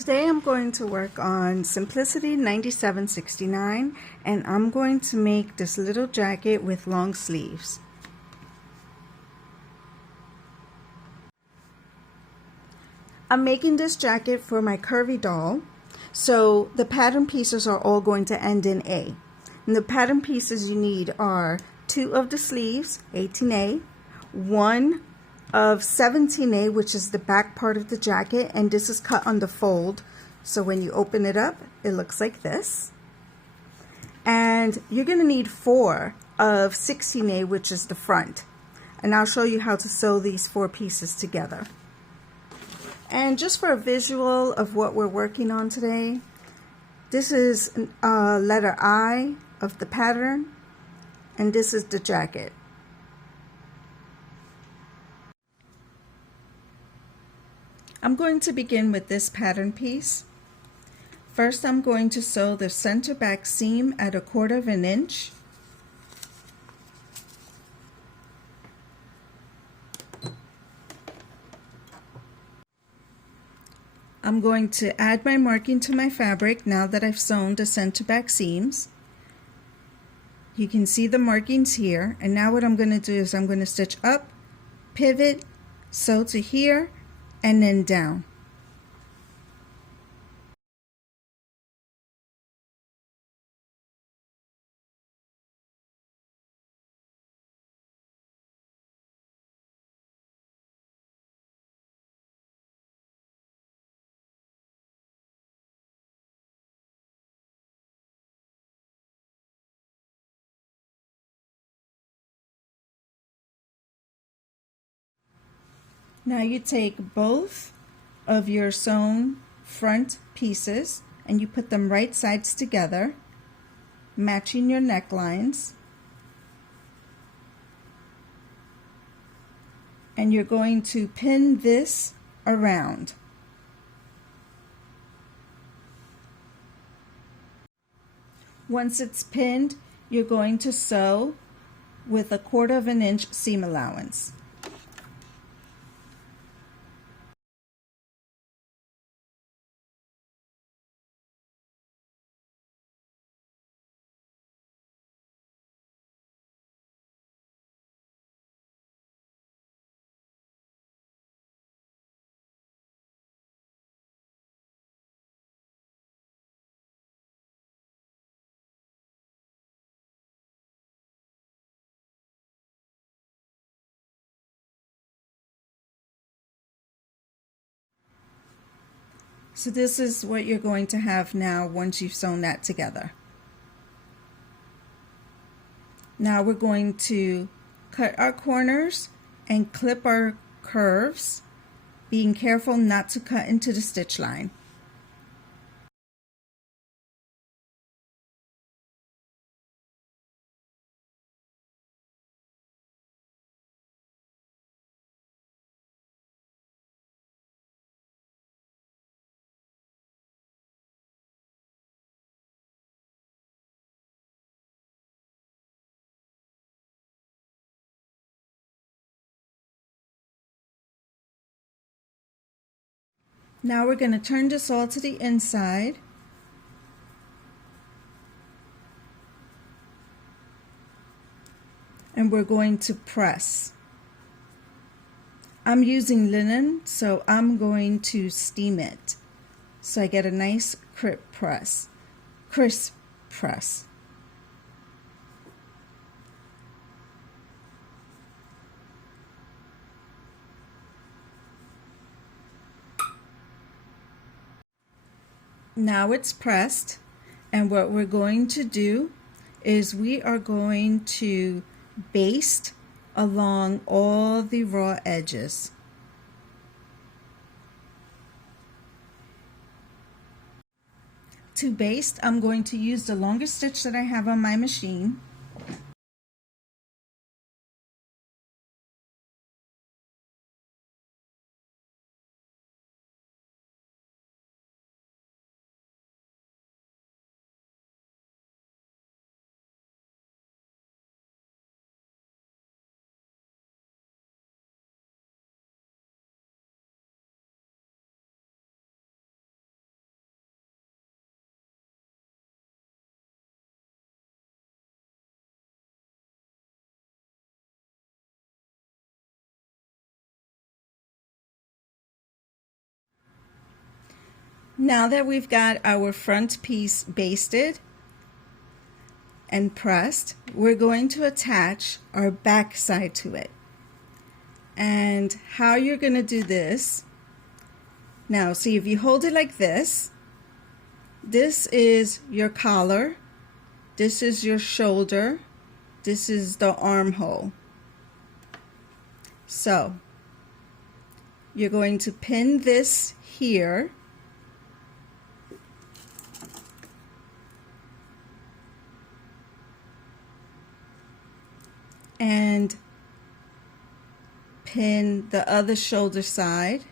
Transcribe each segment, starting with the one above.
Today I'm going to work on Simplicity 9769 and I'm going to make this little jacket with long sleeves. I'm making this jacket for my Curvy doll, so the pattern pieces are all going to end in A. And the pattern pieces you need are 2 of the sleeves, 18A, 1 of 17A, which is the back part of the jacket, and this is cut on the fold, so when you open it up it looks like this. And you're going to need 4 of 16A, which is the front, and I'll show you how to sew these 4 pieces together. And just for a visual of what we're working on today, this is letter I of the pattern, and this is the jacket. I'm going to begin with this pattern piece. First, I'm going to sew the center back seam at 1/4 inch. I'm going to add my marking to my fabric now that I've sewn the center back seams. You can see the markings here, and now what I'm going to do is I'm going to stitch up, pivot, sew to here, and then down. Now you take both of your sewn front pieces and you put them right sides together, matching your necklines. And you're going to pin this around. Once it's pinned, you're going to sew with 1/4 inch seam allowance. So this is what you're going to have now once you've sewn that together. Now we're going to cut our corners and clip our curves, being careful not to cut into the stitch line. Now we're going to turn this all to the inside. And we're going to press. I'm using linen, so I'm going to steam it so I get a nice crisp press. Now it's pressed, and what we're going to do is we are going to baste along all the raw edges. To baste, I'm going to use the longest stitch that I have on my machine. Now that we've got our front piece basted and pressed, we're going to attach our back side to it. And how you're going to do this, now see, if you hold it like this, this is your collar, this is your shoulder, this is the armhole. So you're going to pin this here, and pin the other shoulder side,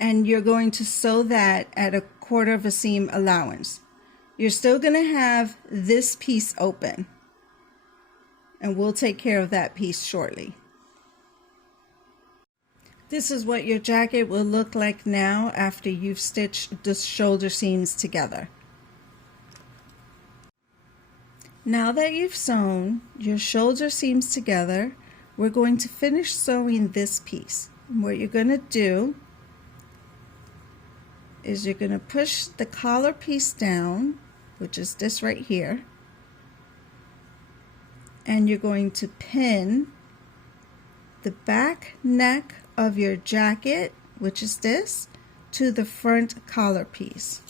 and you're going to sew that at 1/4 of a seam allowance. You're still going to have this piece open, and we'll take care of that piece shortly. This is what your jacket will look like now after you've stitched the shoulder seams together. Now that you've sewn your shoulder seams together, we're going to finish sewing this piece. And what you're going to do is you're going to push the collar piece down, which is this right here, and you're going to pin the back neck of your jacket, which is this, to the front collar piece.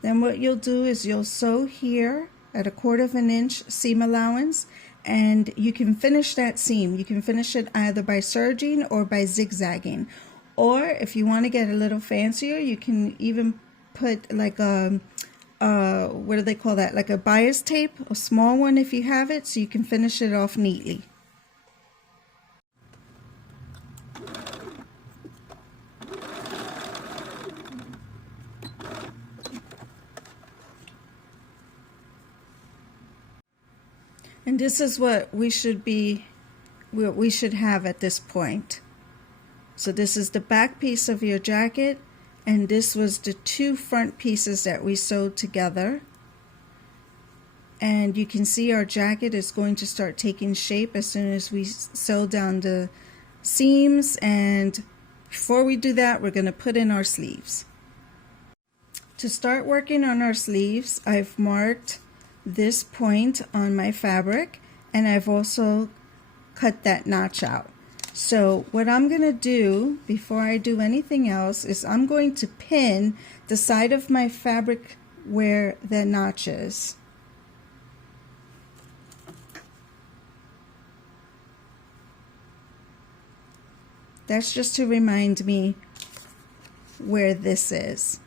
Then what you'll do is you'll sew here at 1/4 of an inch seam allowance, and you can finish that seam. You can finish it either by serging or by zigzagging, or if you want to get a little fancier, you can even put like a what do they call that, like a bias tape, a small one if you have it, so you can finish it off neatly. And this is what we should have at this point. So this is the back piece of your jacket, and this was the 2 front pieces that we sewed together. And you can see our jacket is going to start taking shape as soon as we sew down the seams. And before we do that, we're going to put in our sleeves. To start working on our sleeves, I've marked this point on my fabric, and I've also cut that notch out. So what I'm going to do before I do anything else is I'm going to pin the side of my fabric where the notch is. That's just to remind me where this is.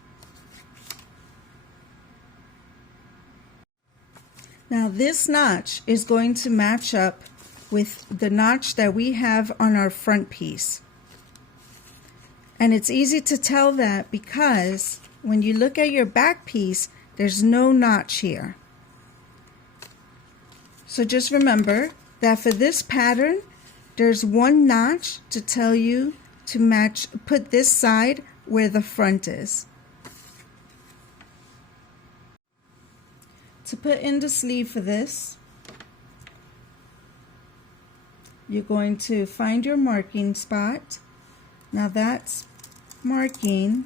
Now this notch is going to match up with the notch that we have on our front piece. And it's easy to tell that because when you look at your back piece, there's no notch here. So just remember that for this pattern, there's 1 notch to tell you to put this side where the front is. To put in the sleeve for this, you're going to find your marking spot. Now that's marking,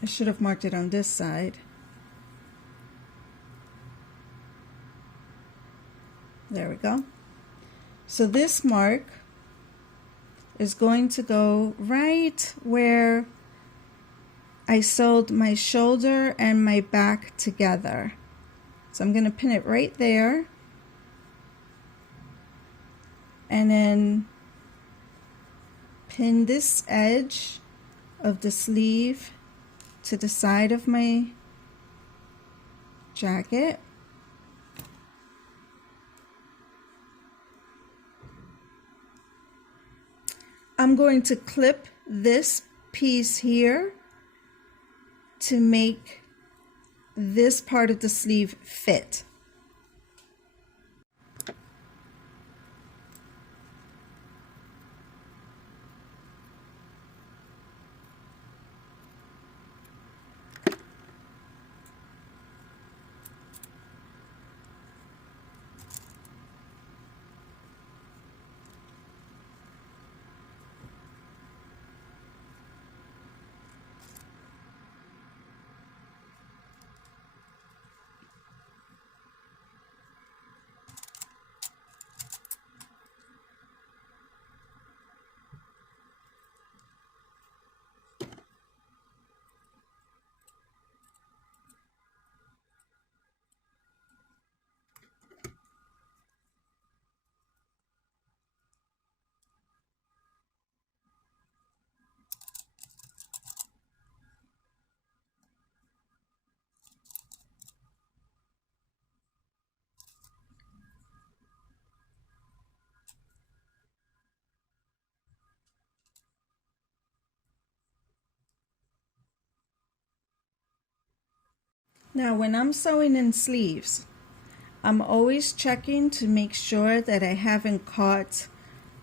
I should have marked it on this side. There we go. So this mark is going to go right where I sewed my shoulder and my back together. So I'm going to pin it right there, and then pin this edge of the sleeve to the side of my jacket. I'm going to clip this piece here to make this part of the sleeve fit. Now when I'm sewing in sleeves, I'm always checking to make sure that I haven't caught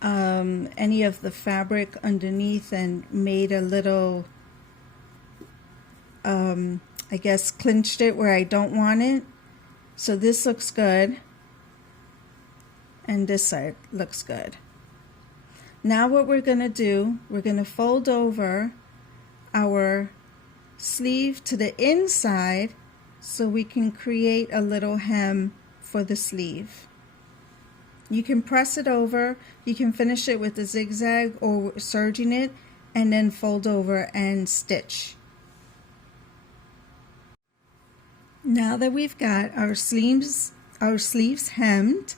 any of the fabric underneath and made a little, I guess, clinched it where I don't want it. So this looks good, and this side looks good. Now what we're going to do, we're going to fold over our sleeve to the inside so we can create a little hem for the sleeve. You can press it over, you can finish it with a zigzag or serging it, and then fold over and stitch. Now that we've got our sleeves hemmed,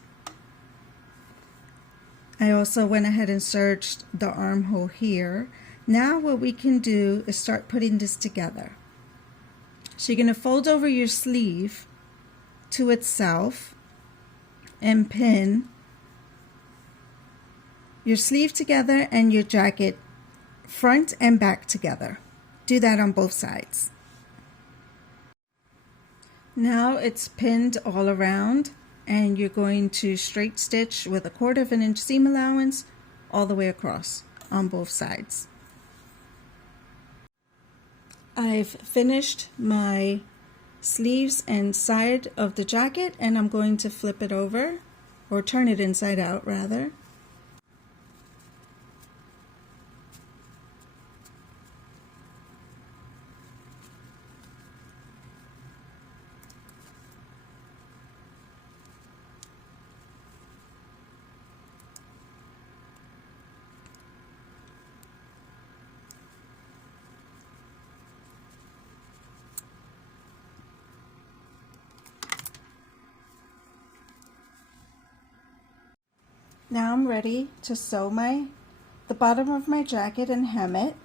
I also went ahead and serged the armhole here. Now what we can do is start putting this together. So you're going to fold over your sleeve to itself and pin your sleeve together and your jacket front and back together. Do that on both sides. Now it's pinned all around, and you're going to straight stitch with 1/4 inch seam allowance all the way across on both sides. I've finished my sleeves and side of the jacket, and I'm going to flip it over, or turn it inside out rather. Now I'm ready to sew the bottom of my jacket and hem it.